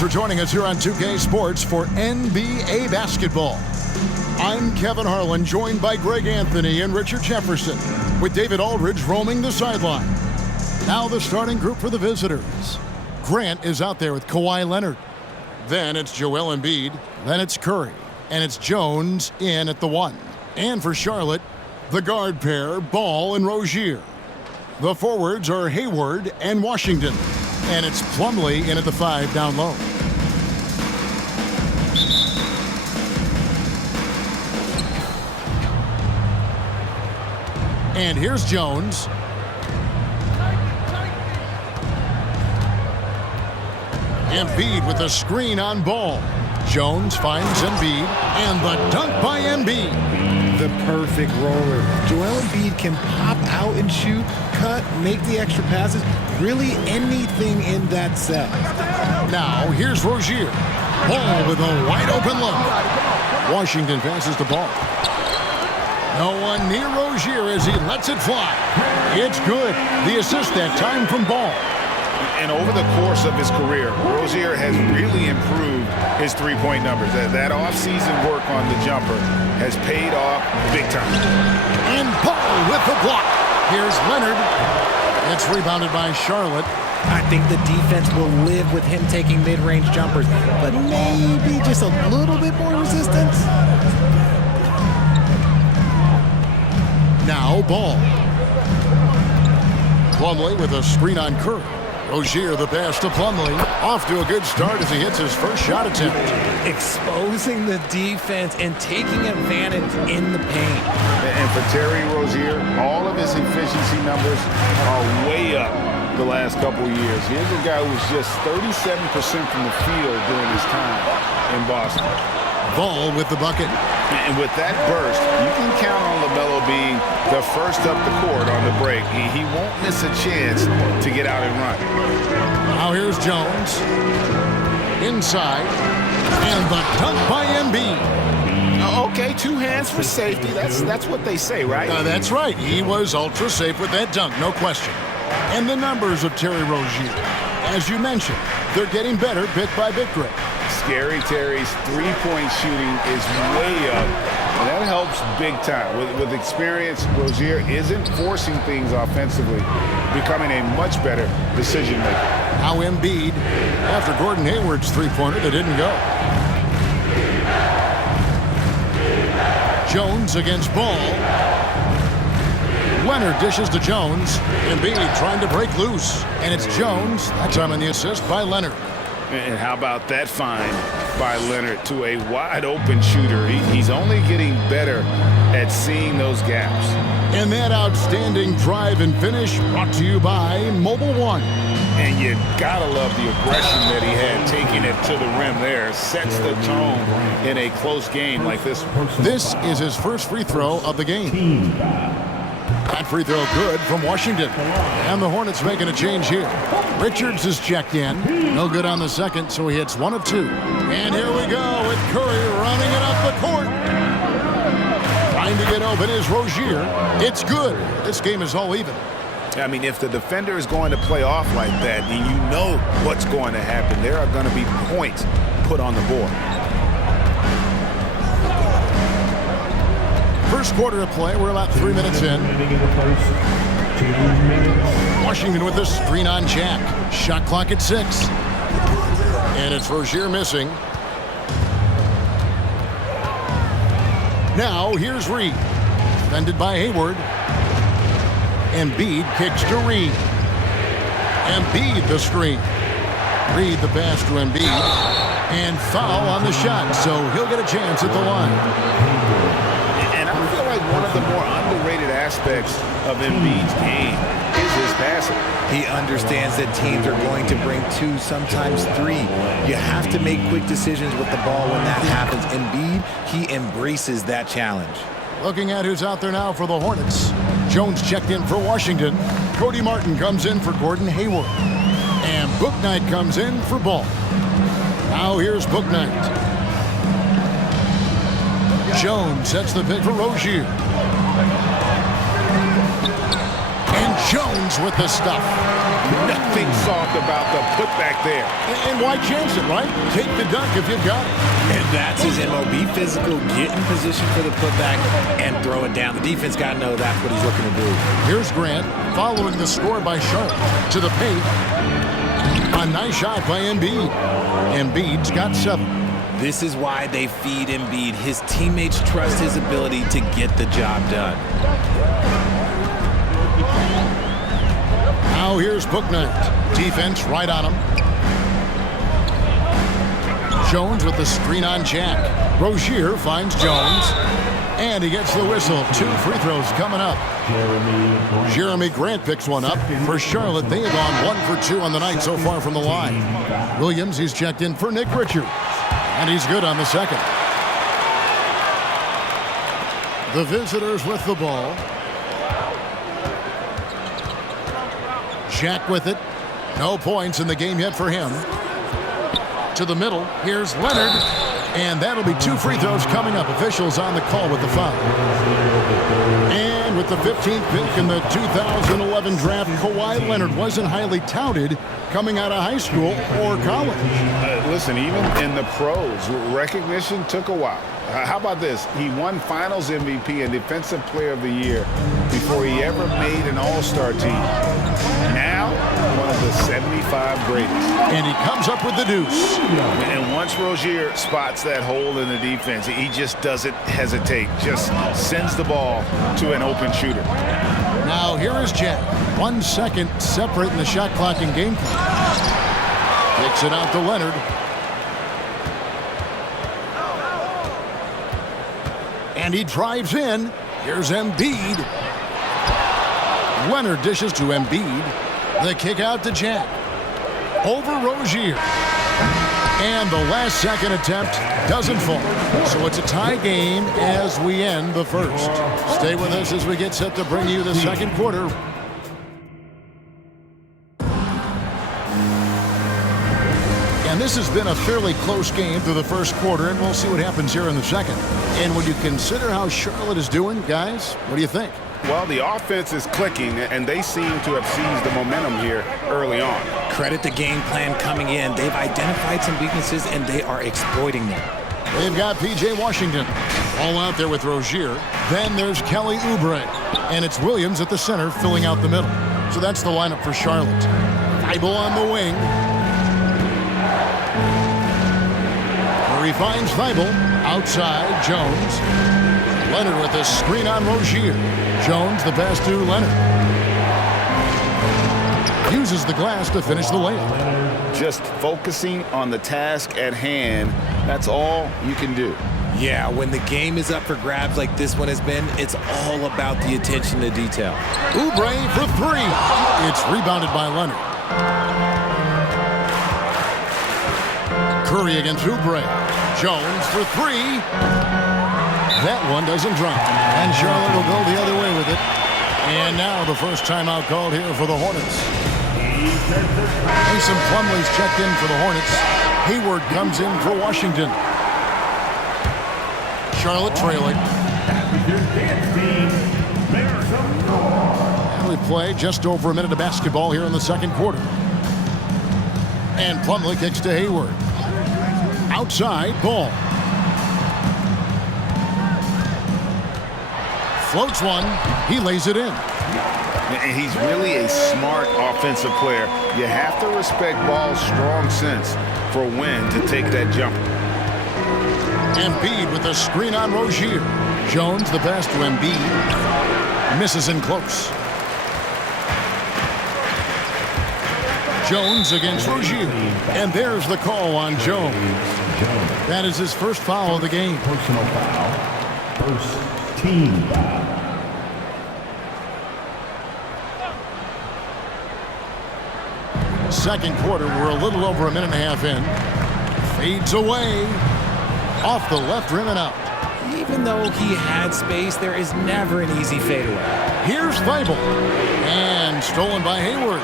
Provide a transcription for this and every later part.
Thanks for joining us here on 2K Sports for NBA basketball. I'm Kevin Harlan, joined by Greg Anthony and Richard Jefferson, with David Aldridge roaming the sideline. Now the starting group for the visitors. Grant is out there with Kawhi Leonard. Then it's Joel Embiid. Then it's Curry. And it's Jones in at the 1. And for Charlotte, the guard pair, Ball and Rozier. The forwards are Hayward and Washington. And it's Plumlee in at the 5 down low. And here's Jones. Embiid with a screen on Ball. Jones finds Embiid, and the dunk by Embiid. The perfect roller. Joel Embiid can pop out and shoot, cut, make the extra passes, really anything in that set. Now, here's Rozier. Ball with a wide open look. Washington passes the ball. No one near Rozier as he lets it fly. It's good. The assist that time from Ball. And over the course of his career, Rozier has really improved his three-point numbers. That off-season work on the jumper has paid off big time. And Ball with the block. Here's Leonard. It's rebounded by Charlotte. I think the defense will live with him taking mid-range jumpers, but maybe just a little bit more resistance. Now Ball. Plumlee with a screen on Curry. Rozier the pass to Plumlee. Off to a good start as he hits his first shot attempt. Exposing the defense and taking advantage in the paint. And for Terry Rozier, all of his efficiency numbers are way up the last couple of years. Here's a guy who was just 37% from the field during his time in Boston. Ball with the bucket. And with that burst, you can count on LaMelo being the first up the court on the break. He won't miss a chance to get out and run. Now here's Jones. Inside. And the dunk by Embiid. Okay, 2 hands for safety. That's what they say, right? That's right. He was ultra safe with that dunk, no question. And the numbers of Terry Rozier. As you mentioned, they're getting better bit by bit, Greg. Scary Terry's three-point shooting is way up, and that helps big time. With experience, Rozier isn't forcing things offensively, becoming a much better decision maker. Now Embiid, after Gordon Hayward's three-pointer that didn't go. Jones against Ball. Leonard dishes to Jones. Embiid trying to break loose, and it's Jones. That time on the assist by Leonard. And how about that find by Leonard to a wide-open shooter? He's only getting better at seeing those gaps. And that outstanding drive and finish brought to you by Mobile One. And you gotta love the aggression that he had taking it to the rim there. Sets the tone in a close game like this one. This is his first free throw of the game. That free throw good from Washington. And the Hornets making a change here. Richards is checked in. No good on the second, so he hits 1 of 2. And here we go with Curry running it up the court. Trying to get open is Rozier. It's good. This game is all even. I mean, if the defender is going to play off like that, and you know what's going to happen, there are going to be points put on the board. First quarter of play, we're about 3 minutes in. Washington with the screen on Jack. Shot clock at 6. And it's Rozier missing. Now here's Reed. Defended by Hayward. Embiid kicks to Reed. Embiid the screen. Reed the pass to Embiid. And foul on the shot, so he'll get a chance at the line. One of the more underrated aspects of Embiid's game is his passing. He understands that teams are going to bring 2, sometimes 3. You have to make quick decisions with the ball when that happens. Embiid, he embraces that challenge. Looking at who's out there now for the Hornets. Jones checked in for Washington. Cody Martin comes in for Gordon Hayward. And Bouknight comes in for Ball. Now here's Bouknight. Jones sets the pick for Rozier. And Jones with the stuff. Nothing soft about the putback there. And why chance it, right? Take the dunk if you've got it. And that's his MO. Be physical, get in position for the putback, and throw it down. The defense got to know that's what he's looking to do. Here's Grant following the score by Charlotte to the paint. A nice shot by Embiid. Embiid's got 7. This is why they feed Embiid. His teammates trust his ability to get the job done. Now here's Bouknight. Defense right on him. Jones with the screen on Jack. Rozier finds Jones. And he gets the whistle. 2 free throws coming up. Jeremy Grant picks one up. For Charlotte, they have gone 1 for 2 on the night so far from the line. Williams, he's checked in for Nick Richards. And he's good on the second. The visitors with the ball. Jack with it. No points in the game yet for him. To the middle. Here's Leonard. And that'll be 2 free throws coming up. Officials on the call with the foul. And with the 15th pick in the 2011 draft, Kawhi Leonard wasn't highly touted coming out of high school or college. Listen, even in the pros, recognition took a while. How about this? He won Finals MVP and Defensive Player of the Year before he ever made an All-Star team. Now, one of the 75 greatest. And he comes up with the deuce. And once Rozier spots that hole in the defense, he just doesn't hesitate. Just sends the ball to an open shooter. Now here is Jack. 1 second separate in the shot clock and game clock. Kicks it out to Leonard. And he drives in. Here's Embiid. Leonard dishes to Embiid. The kick out to Jack. Over Rozier. And the last second attempt doesn't fall. So it's a tie game as we end the first. Stay with us as we get set to bring you the second quarter. And this has been a fairly close game through the first quarter, and we'll see what happens here in the second. And when you consider how Charlotte is doing, guys, what do you think? Well, the offense is clicking, and they seem to have seized the momentum here early on. Credit the game plan coming in. They've identified some weaknesses, and they are exploiting them. They've got P.J. Washington all out there with Rozier. Then there's Kelly Oubre, and it's Williams at the center filling out the middle. So that's the lineup for Charlotte. Thibault on the wing. He finds Thibault. Outside, Jones. Leonard with a screen on Rozier. Jones, the pass to Leonard. Uses the glass to finish the layup. Just focusing on the task at hand, that's all you can do. Yeah, when the game is up for grabs like this one has been, it's all about the attention to detail. Oubre for 3. It's rebounded by Leonard. Curry against Oubre. Jones for 3. That one doesn't drop. And Charlotte will go the other way with it. And now the first timeout called here for the Hornets. Mason Plumlee's checked in for the Hornets. Hayward comes in for Washington. Charlotte trailing. And we play just over a minute of basketball here in the second quarter. And Plumlee kicks to Hayward. Outside, ball. Floats one. He lays it in. And he's really a smart offensive player. You have to respect Ball's strong sense for when to take that jump. Embiid with a screen on Rozier. Jones, the pass to Embiid. Misses in close. Jones against Rozier. And there's the call on Jones. That is his first foul of the game. Personal foul. First team foul. Second quarter, we're a little over a minute and a half in. Fades away. Off the left rim and out. Even though he had space, there is never an easy fadeaway. Here's Thibault. And stolen by Hayward.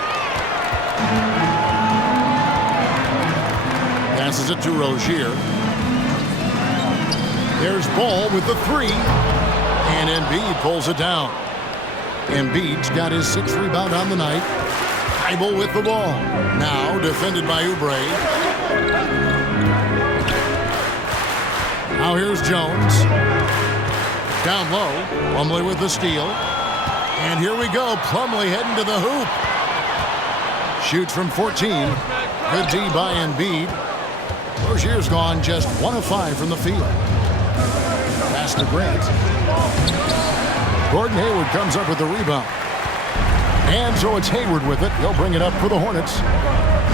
Passes it to Rozier. There's Ball with the 3. And Embiid pulls it down. Embiid's got his 6th rebound on the night. Thibault with the ball. Now defended by Oubre. Now here's Jones. Down low. Plumlee with the steal. And here we go. Plumlee heading to the hoop. Shoots from 14. Good D by Embiid. Rozier's gone just 1 of 5 from the field. Pass to Grant. Gordon Hayward comes up with the rebound. And so it's Hayward with it. He'll bring it up for the Hornets.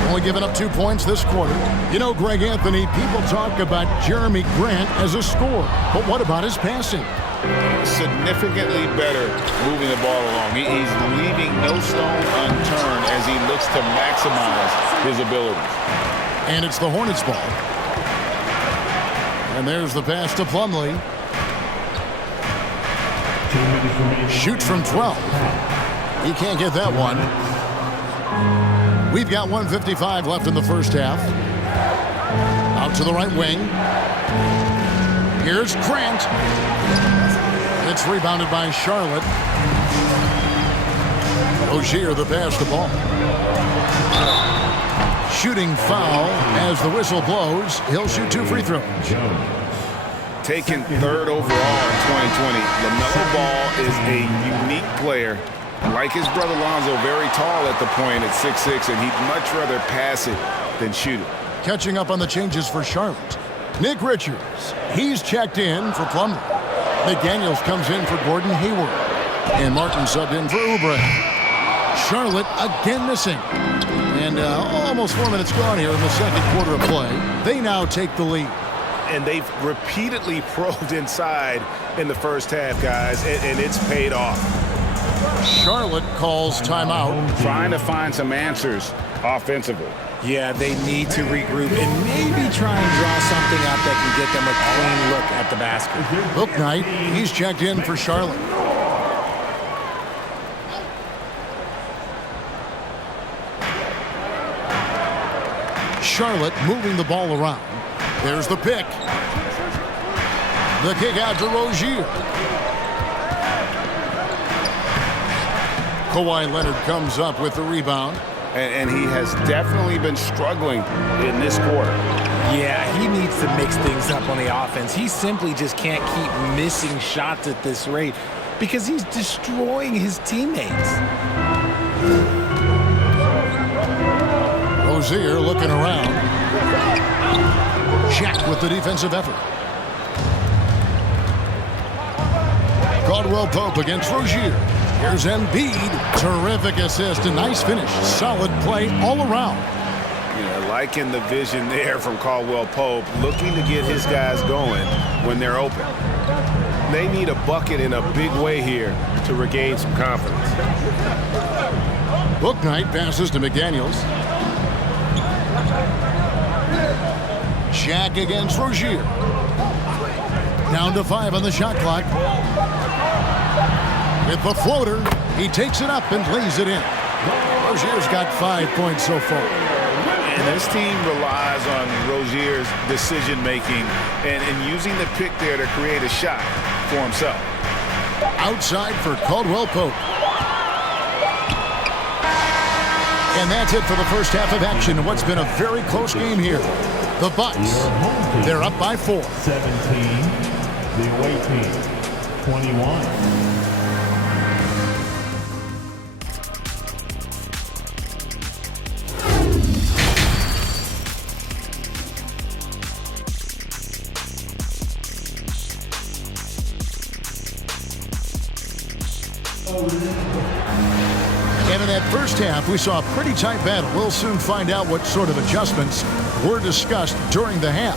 Only giving up 2 points this quarter. You know, Greg Anthony, people talk about Jeremy Grant as a scorer. But what about his passing? Significantly better moving the ball along. He's leaving no stone unturned as he looks to maximize his abilities. And it's the Hornets ball. And there's the pass to Plumlee. Shoots from 12. He can't get that one. We've got 1:55 left in the first half. Out to the right wing. Here's Grant. It's rebounded by Charlotte. Rozier the pass to ball. Shooting foul as the whistle blows. He'll shoot 2 free throws. Taken 3rd overall in 2020, LaMelo Ball is a unique player. Like his brother Lonzo, very tall at the point at 6'6", and he'd much rather pass it than shoot it. Catching up on the changes for Charlotte. Nick Richards. He's checked in for Plumlee. McDaniels comes in for Gordon Hayward. And Martin subbed in for Oubre. Charlotte again missing. And almost 4 minutes gone here in the second quarter of play. They now take the lead. And they've repeatedly probed inside in the first half, guys, and it's paid off. Charlotte calls timeout. Trying to find some answers offensively. Yeah, they need to regroup and maybe try and draw something up that can get them a clean look at the basket. Book night, he's checked in for Charlotte. Charlotte moving the ball around. There's the pick. The kick out to Rozier. Kawhi Leonard comes up with the rebound. And he has definitely been struggling in this quarter. Yeah, he needs to mix things up on the offense. He simply just can't keep missing shots at this rate because he's destroying his teammates. Rozier looking around. Check with the defensive effort. Caldwell Pope against Rozier. Here's Embiid. Terrific assist. A nice finish. Solid play all around. Yeah, liking the vision there from Caldwell Pope, looking to get his guys going when they're open. They need a bucket in a big way here to regain some confidence. Bouknight passes to McDaniels. Shaq against Rozier. Down to 5 on the shot clock. With the floater, he takes it up and lays it in. Rozier's got 5 points so far. And this team relies on Rozier's decision-making and using the pick there to create a shot for himself. Outside for Caldwell Pope. And that's it for the first half of action in what's been a very close game here. The Bucks, they're up by 4. 17, the away team, 21. And in that first half, we saw a pretty tight battle. We'll soon find out what sort of adjustments were discussed during the half.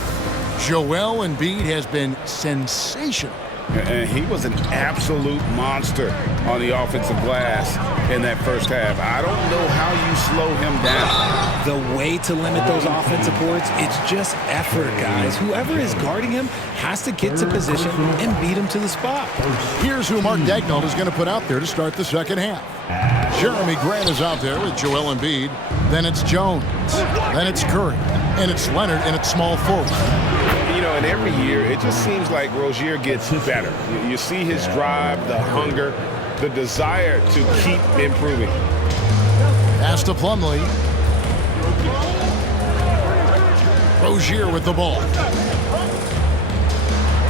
Joel Embiid has been sensational. And he was an absolute monster on the offensive glass in that first half. I don't know how you slow him down. The way to limit those offensive boards, it's just effort, guys. Whoever is guarding him has to get to position and beat him to the spot. Here's who Mark Daigneault is going to put out there to start the second half. Jeremy Grant is out there with Joel Embiid. Then it's Jones. Then it's Curry. And it's Leonard, and it's small forward. You know, and every year, it just seems like Rozier gets better. You see his drive, the hunger, the desire to keep improving. Pass to Plumlee. Rozier with the ball.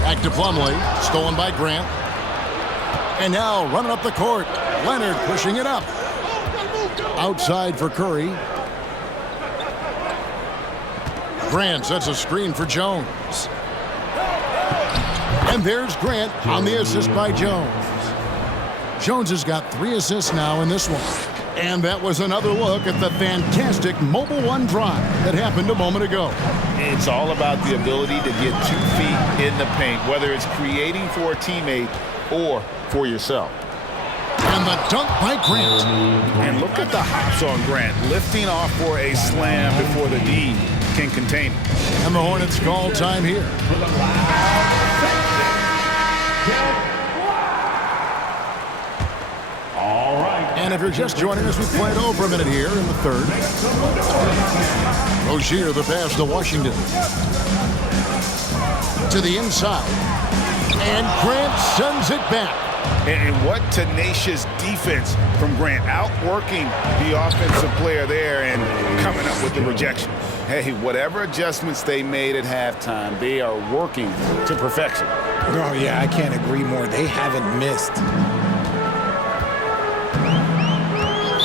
Back to Plumlee. Stolen by Grant. And now running up the court. Leonard pushing it up. Outside for Curry. Grant sets a screen for Jones. And there's Grant on the assist by Jones. Jones has got 3 assists now in this one. And that was another look at the fantastic Mobile One drive that happened a moment ago. It's all about the ability to get 2 feet in the paint, whether it's creating for a teammate or for yourself. And the dunk by Grant. And look at the hops on Grant, lifting off for a slam before the D can contain it. And the Hornets call time here. All right. And if you're just joining us, we've played over a minute here in the third. Rozier, the pass to Washington. To the inside. And Grant sends it back. And what tenacious defense from Grant, outworking the offensive player there and coming up with the rejection. Hey, whatever adjustments they made at halftime, they are working to perfection. Oh, yeah, I can't agree more. They haven't missed.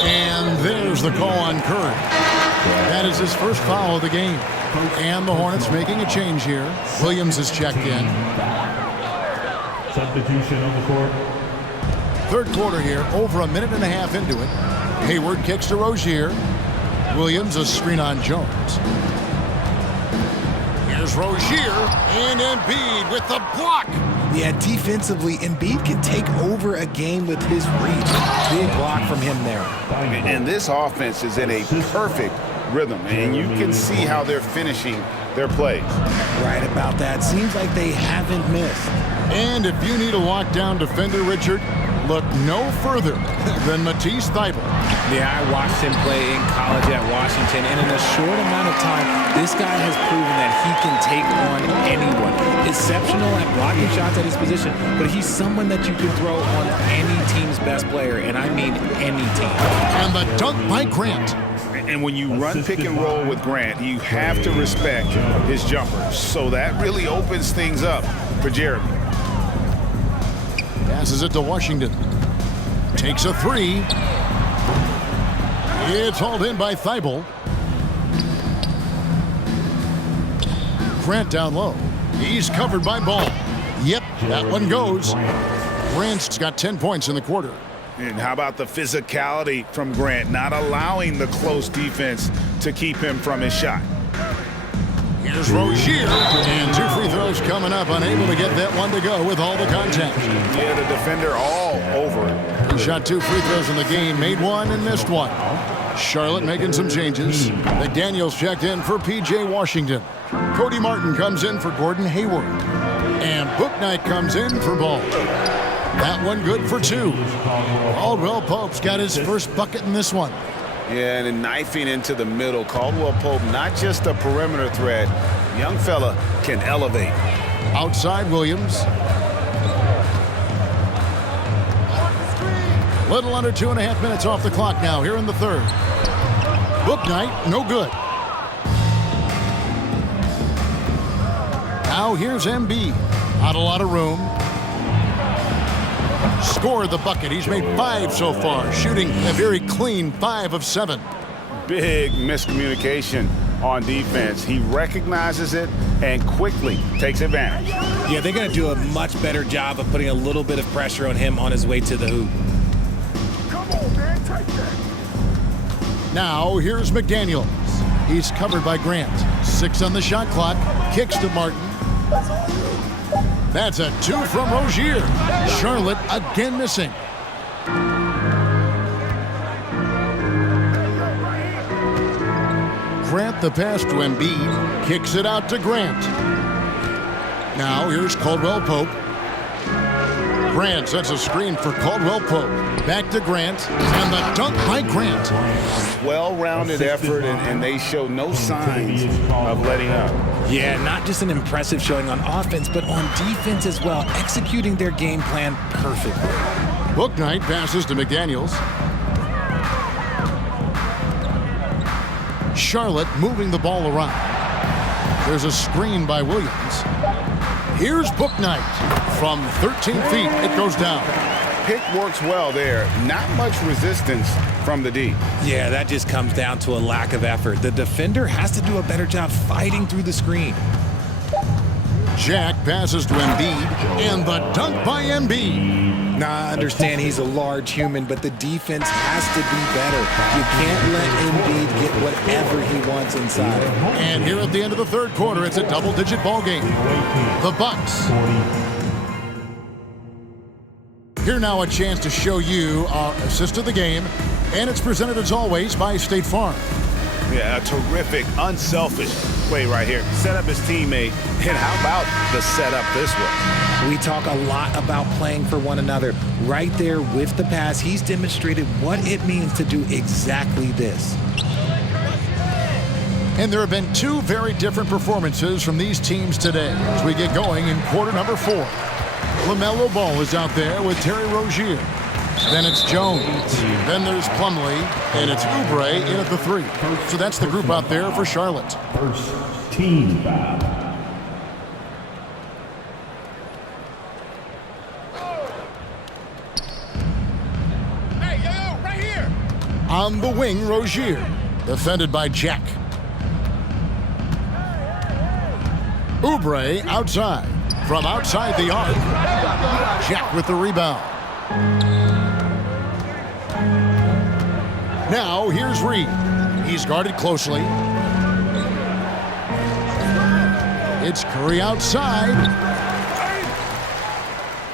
And there's the call on Curry. That is his first foul of the game. And the Hornets making a change here. Williams is checked in. Substitution on the court. Third quarter here, over a minute and a half into it. Hayward kicks to Rozier. Williams, a screen on Jones. Here's Rozier, and Embiid with the block. Yeah, defensively, Embiid can take over a game with his reach. Big block from him there. And this offense is in a perfect rhythm, and you can see how they're finishing their plays. Right about that. Seems like they haven't missed. And if you need a lockdown defender, Richard, look no further than Matisse Thybulle. Yeah, I watched him play in college at Washington, and in a short amount of time, this guy has proven that he can take on anyone. Exceptional at blocking shots at his position, but he's someone that you can throw on any team's best player, and I mean any team. And the dunk by Grant. And when you run pick and roll with Grant, you have to respect his jumpers. So that really opens things up for Jeremy. Passes it to Washington. Takes a 3. It's hauled in by Thybulle. Grant down low. He's covered by Ball. Yep, that one goes. Grant's got 10 points in the quarter. And how about the physicality from Grant, not allowing the close defense to keep him from his shot. Here's Rozier, and 2 free throws coming up, unable to get that one to go with all the contact. Yeah, the defender all over it. He shot 2 free throws in the game, made 1 and missed 1. Charlotte making some changes. McDaniels checked in for P.J. Washington. Cody Martin comes in for Gordon Hayward. And Bouknight comes in for Ball. That one good for 2. Caldwell Pope's got his first bucket in this one. Yeah, and then knifing into the middle. Caldwell Pope, not just a perimeter threat. Young fella can elevate. Outside Williams. Little under 2.5 minutes off the clock now here in the third. Bouknight, no good. Now here's Embiid. Not a lot of room. Scored the bucket. He's made 5 so far, shooting a very clean 5 of 7. Big miscommunication on defense. He recognizes it and quickly takes advantage. Yeah, they're going to do a much better job of putting a little bit of pressure on him on his way to the hoop. Now here's McDaniels. He's covered by Grant. 6 on the shot clock. Kicks to Martin. That's a 2 from Rozier. Charlotte again missing. Grant the pass to Embiid. Kicks it out to Grant. Now here's Caldwell Pope. Grant sets a screen for Caldwell Pope. Back to Grant. And the dunk by Grant. Well-rounded effort, and they show no signs of letting up. Yeah, not just an impressive showing on offense, but on defense as well, executing their game plan perfectly. Booknight passes to McDaniels. Charlotte moving the ball around. There's a screen by Williams. Here's Booknight. From 13 feet, it goes down. Pick works well there. Not much resistance from the D. Yeah, that just comes down to a lack of effort. The defender has to do a better job fighting through the screen. Jack passes to Embiid, and the dunk by Embiid. Now, I understand he's a large human, but the defense has to be better. You can't let Embiid get whatever he wants inside. And here at the end of the third quarter, it's a double-digit ball game. The Bucks. Here now a chance to show you our assist of the game, and it's presented as always by State Farm. Yeah, a terrific, unselfish play right here. Set up his teammate, and how about the setup this way? We talk a lot about playing for one another. Right there with the pass, he's demonstrated what it means to do exactly this. And there have been two very different performances from these teams today as we get going in quarter number 4. LaMelo Ball is out there with Terry Rozier. Then it's Jones. Then there's Plumlee, and it's Oubre in at the 3. So that's the group out there for Charlotte. First team foul. On the wing, Rozier, defended by Jack. Oubre outside. From outside the arc, Jack with the rebound. Now here's Reed. He's guarded closely. It's Curry outside.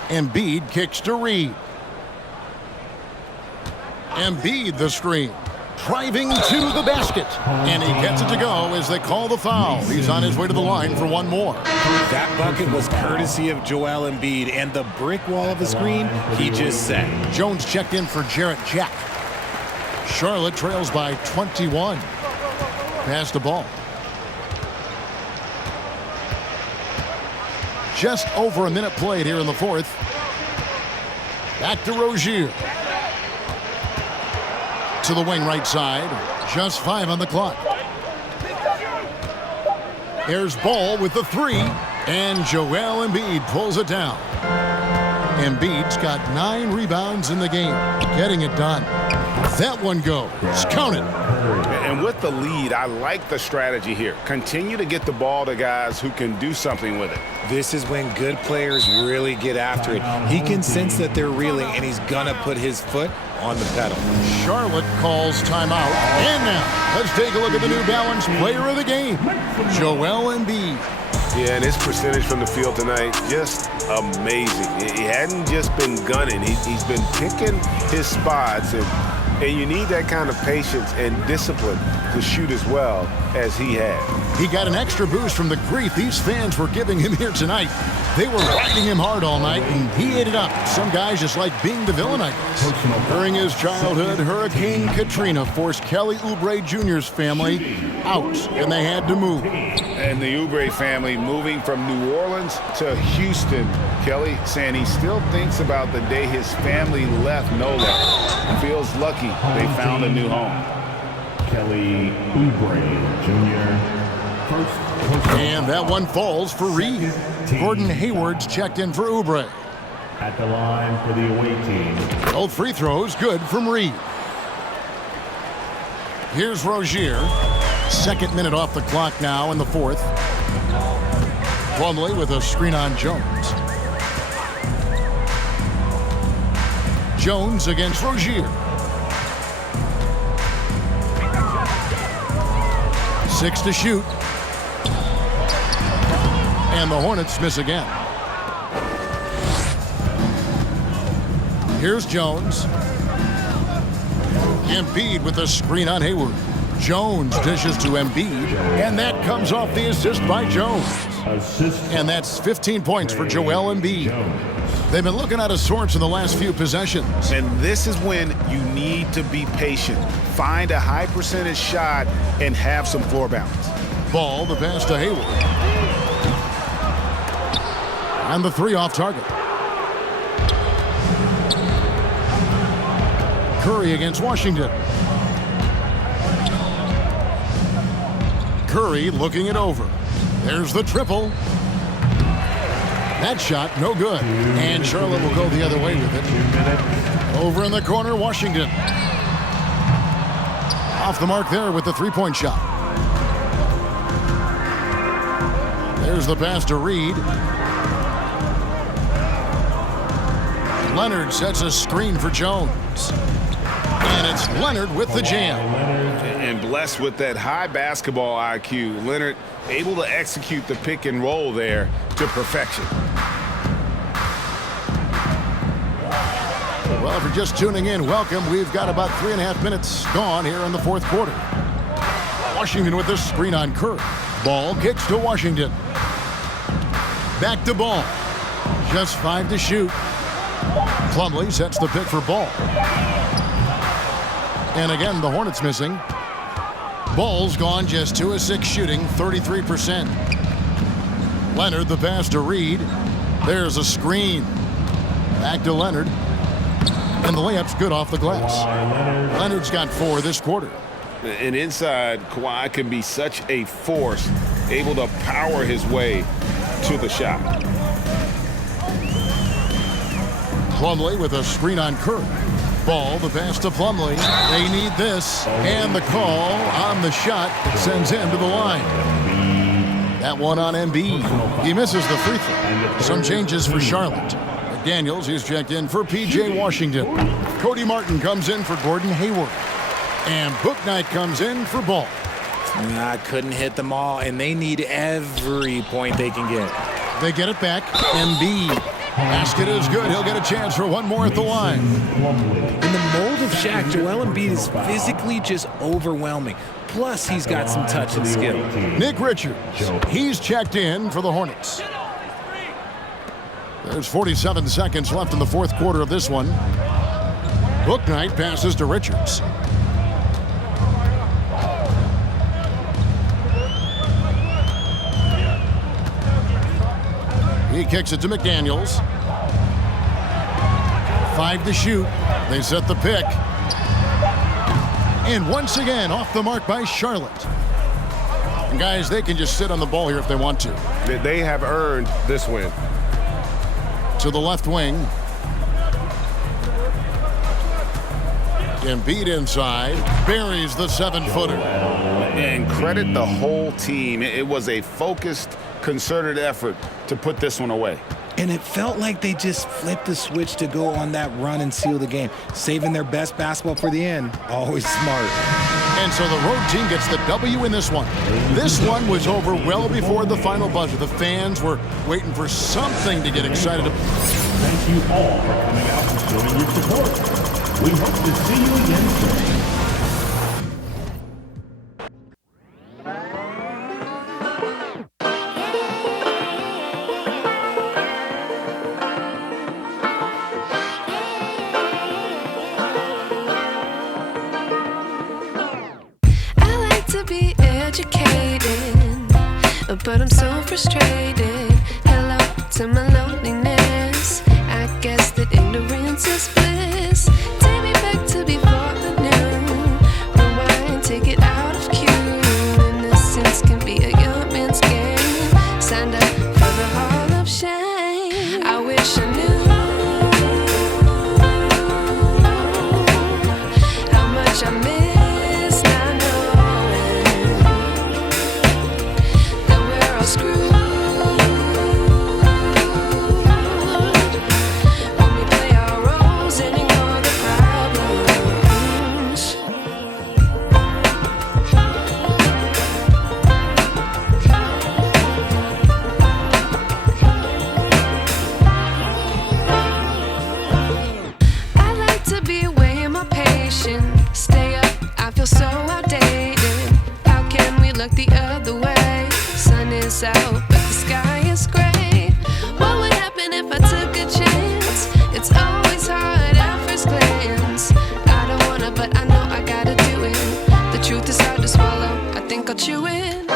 Embiid kicks to Reed. Embiid the screen. Driving to the basket. And he gets it to go as they call the foul. He's on his way to the line for one more. That bucket was courtesy of Joel Embiid, and the brick wall of the screen he just set. Jones checked in for Jarrett Jack. Charlotte trails by 21. Pass the ball. Just over a minute played here in the fourth. Back to Rozier. To the wing right side. Just 5 on the clock. Here's Ball with the 3. And Joel Embiid pulls it down. Embiid's got 9 rebounds in the game. Getting it done. That one goes. Count it. And with the lead, I like the strategy here. Continue to get the ball to guys who can do something with it. This is when good players really get after it. He can sense that they're reeling, and he's gonna put his foot on the pedal. Charlotte calls timeout. And now, let's take a look at the New Balance player of the game, Joel Embiid. Yeah, and his percentage from the field tonight, just amazing. He hadn't just been gunning. He's been picking his spots, and you need that kind of patience and discipline to shoot as well as he had. He got an extra boost from the grief these fans were giving him here tonight. They were riding him hard all night, and he ate it up. Some guys just like being the villain, I guess. During his childhood, Hurricane Katrina forced Kelly Oubre Jr.'s family out, and they had to move. And the Oubre family moving from New Orleans to Houston. Kelly saying he still thinks about the day his family left NOLA. Feels lucky they found a new home. Kelly Oubre Jr. And that one falls for Reed. Gordon Hayward's checked in for Oubre. At the line for the away team. Both free throws good from Reed. Here's Rozier. Second minute off the clock now in the fourth. Plumlee with a screen on Jones. Jones against Rozier. 6 to shoot. And the Hornets miss again. Here's Jones. Embiid with a screen on Hayward. Jones dishes to Embiid, and that comes off the assist by Jones. And that's 15 points for Joel Embiid. They've been looking out of sorts in the last few possessions. And this is when you need to be patient. Find a high percentage shot and have some floor balance. Ball, the pass to Hayward. And the 3 off target. Curry against Washington. Curry looking it over. There's the triple. That shot, no good. And Charlotte will go the other way with it. Over in the corner, Washington. Off the mark there with the three-point shot. There's the pass to Reed. Leonard sets a screen for Jones. And it's Leonard with the jam. And blessed with that high basketball IQ, Leonard able to execute the pick and roll there to perfection. Well, if you're just tuning in, welcome. We've got about 3.5 minutes gone here in the fourth quarter. Washington with this screen on Curry. Ball kicks to Washington. Back to Ball. Just 5 to shoot. Plumlee sets the pick for Ball. And again, the Hornets missing. Ball's gone just 2 of 6 shooting, 33%. Leonard, the pass to Reed. There's a screen. Back to Leonard. And the layup's good off the glass. Leonard's got 4 this quarter. And inside, Kawhi can be such a force, able to power his way to the shot. Plumlee with a screen on Curry. Ball, the pass to Plumlee. They need this. And the call on the shot that sends him to the line. That one on Embiid. He misses the free throw. Some changes for Charlotte. McDaniels, he's checked in for P.J. Washington. Cody Martin comes in for Gordon Hayward. And Bouknight comes in for Ball. I couldn't hit them all, and they need every point they can get. They get it back. Embiid. Basket is good. He'll get a chance for one more at the line. In the mold of Shaq, Joel Embiid is physically just overwhelming. Plus, he's got some touch and skill. Nick Richards, he's checked in for the Hornets. There's 47 seconds left in the fourth quarter of this one. Bouknight passes to Richards. He kicks it to McDaniels. 5 to shoot. They set the pick. And once again, off the mark by Charlotte. And guys, they can just sit on the ball here if they want to. They have earned this win. To the left wing. Embiid inside. Buries the 7-footer. And credit the whole team. It was a focused, concerted effort to put this one away. And it felt like they just flipped the switch to go on that run and seal the game. Saving their best basketball for the end. Always smart. And so the road team gets the W in this one. This one was over well before the final buzzer. The fans were waiting for something to get excited about. Thank you all for coming out and showing your support. We hope to see you again soon. But I'm so frustrated. Hello to my loneliness. I guess that ignorance is bliss. Take me back to before I knew. Rewind, take it out of cue. Innocence can be a young man's game. Signed up for the hall of shame. I wish I knew how much I miss not knowing that we're all screwed. When we play our roles and ignore the problems. I like to be away in my patience. Stay up, I feel so outdated. How can we look the other way? Sun is out, but the sky is gray. What would happen if I took a chance? It's always hard at first glance. I don't wanna, but I know I gotta do it. The truth is hard to swallow, I think I'll chew it.